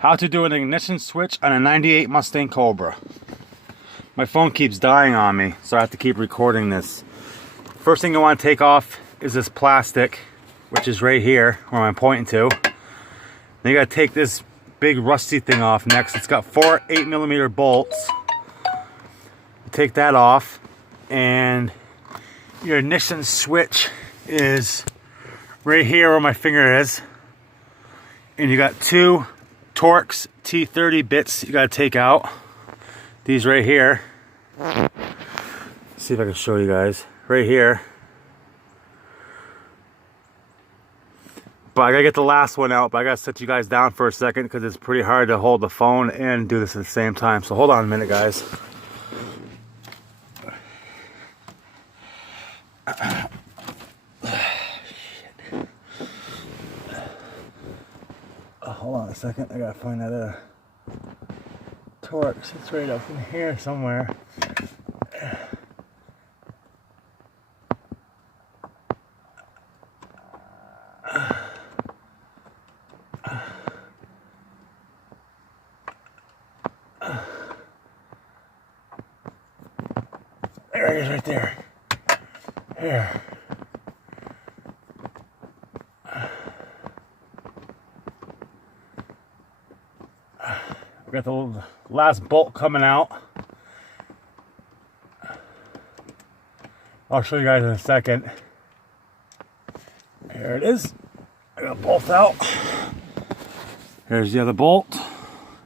How to do an ignition switch on a 98 Mustang Cobra. My phone keeps dying on me, so I have to keep recording this. First thing I want to take off is this plastic, which is right here where I'm pointing to. Then you gotta take this big rusty thing off next. It's got 4 8mm bolts. Take that off, and your ignition switch is right here where my finger is. And you got 2 Torx T30 bits you gotta take out. These right here. Let's see if I can show you guys. Right here. But I gotta get the last one out, but I gotta set you guys down for a second because it's pretty hard to hold the phone and do this at the same time. So hold on a minute, guys. Hold on a second, I gotta find that Torx. It's right up in here somewhere. There it is right there. Here. We got the last bolt coming out. I'll show you guys in a second. Here it is. I got both out. Here's the other bolt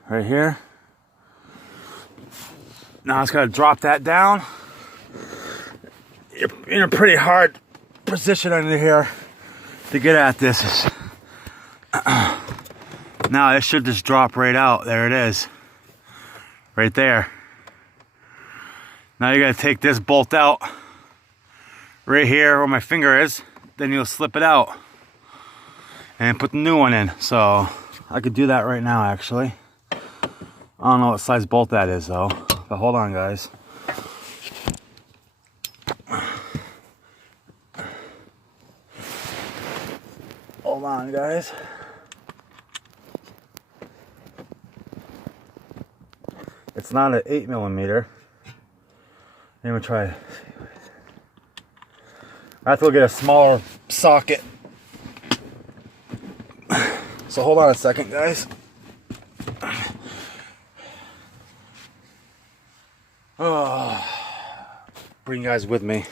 right here. Now I just gotta drop that down. You're in a pretty hard position under here to get at this. Now it should just drop right out. There it is. Right there. Now you gotta take this bolt out right here where my finger is. Then you'll slip it out and put the new one in. So I could do that right now actually. I don't know what size bolt that is though. But hold on, guys. Hold on, guys. It's not an 8mm. Let me try. I have to get a smaller socket. So hold on a second, guys. Oh, bring you guys with me.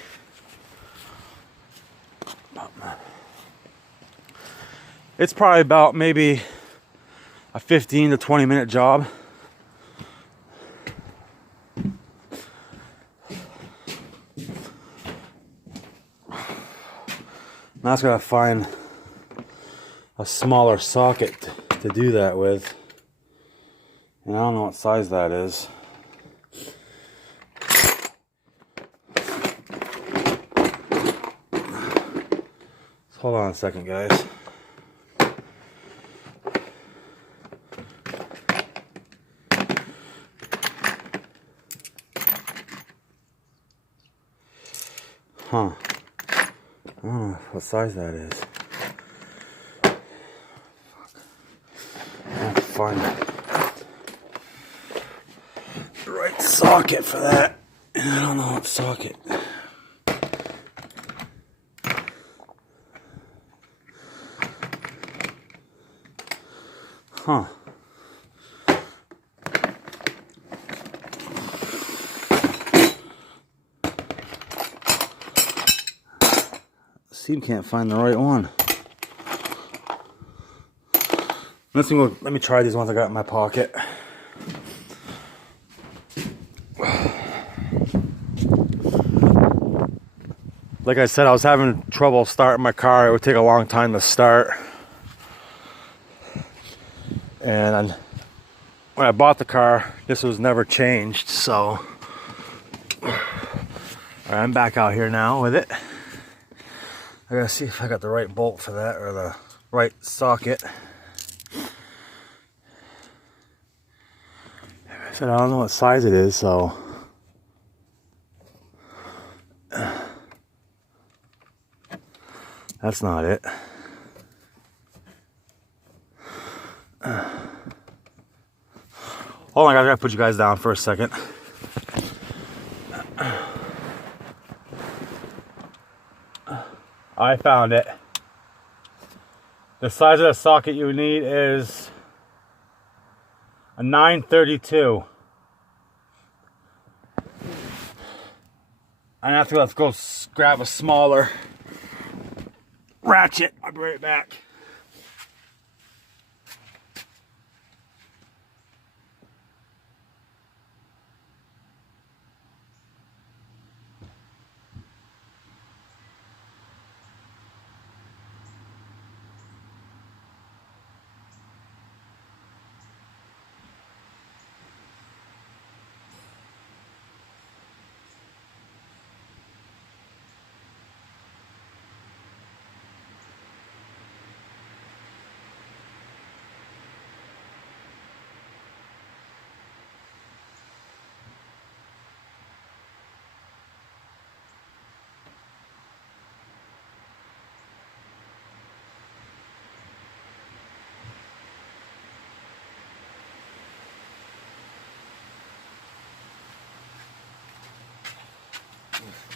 It's probably about maybe a 15 to 20 minute job. Now I just gotta find a smaller socket to do that with. And I don't know what size that is. Hold on a second, guys. Huh. I don't know what size that is. I have to find the right socket for that. And I don't know what socket. Huh. Can't find the right one. Let me try these ones I got in my pocket. Like I said, I was having trouble starting my car. It would take a long time to start. And when I bought the car, this was never changed, so I'm back out here now with it. I gotta see if I got the right bolt for that or the right socket. I said I don't know what size it is, so that's not it. Hold on, guys, I gotta put you guys down for a second. I found it. The size of the socket you need is a 932. And after, let's go grab a smaller ratchet. I'll be right back.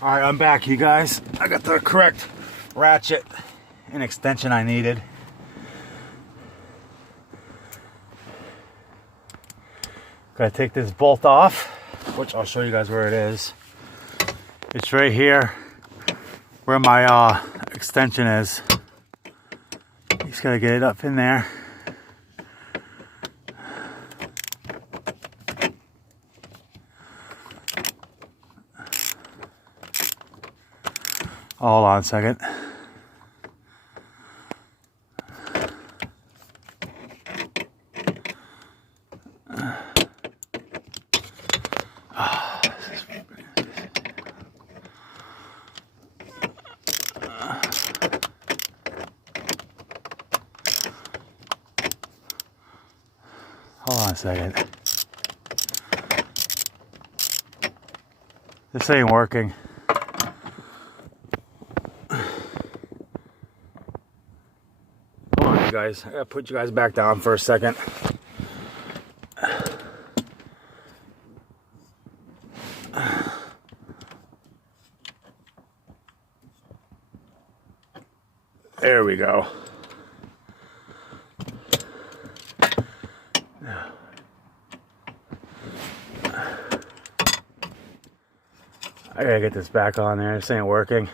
Alright, I'm back, you guys. I got the correct ratchet and extension I needed. Gotta take this bolt off, which I'll show you guys where it is. It's right here where my extension is. Just gotta get it up in there. Hold on a second. Hold on a second. This ain't working. Guys, I gotta put you guys back down for a second. There we go. I gotta get this back on there. This ain't working.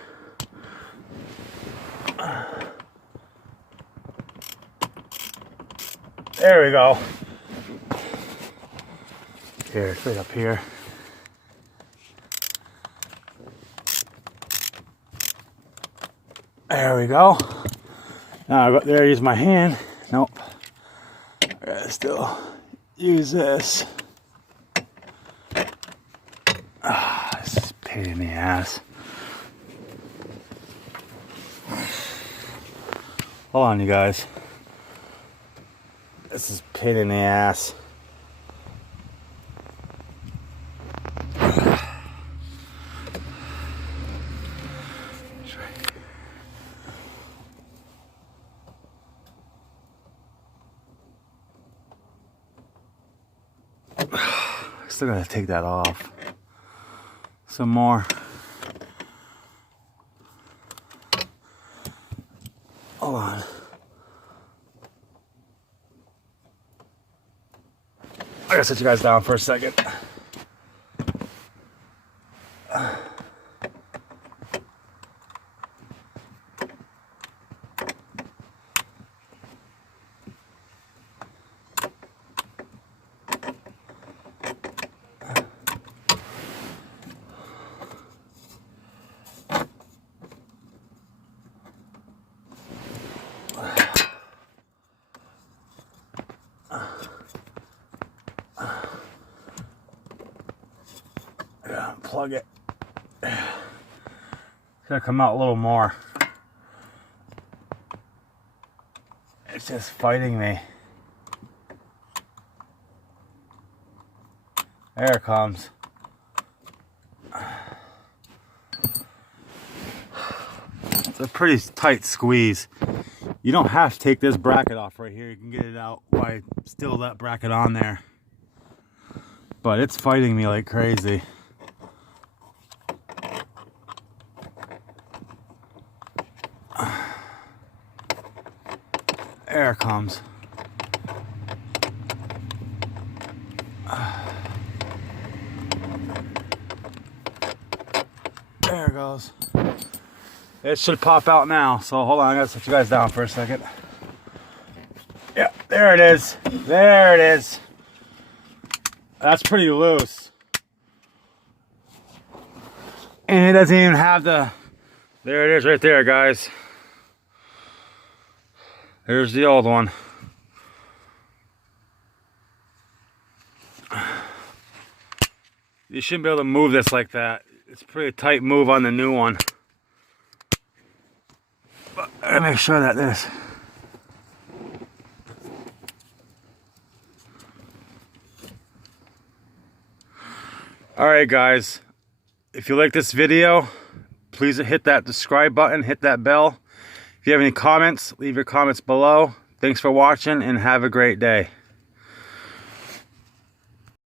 There we go. Here, straight up here. There we go. Now I go there, use my hand. Nope. I gotta still use this. This is a pain in the ass. Hold on, you guys. This is a pain in the ass. Still gotta take that off. Some more. Hold on. I gotta sit you guys down for a second. Plug it. It's gonna come out a little more. It's just fighting me. There it comes. It's a pretty tight squeeze. You don't have to take this bracket off right here. You can get it out while I still that bracket on there. but it's fighting me like crazy. There it comes. There it goes. It should pop out now, so hold on, I gotta set you guys down for a second. Yeah, there it is. There it is. That's pretty loose. And it doesn't even have the... There it is right there, guys. Here's the old one. You shouldn't be able to move this like that. It's a pretty tight move on the new one. But I gotta make sure that this... Alright guys, if you like this video, please hit that subscribe button, hit that bell. If you have any comments, leave your comments below. Thanks for watching and have a great day.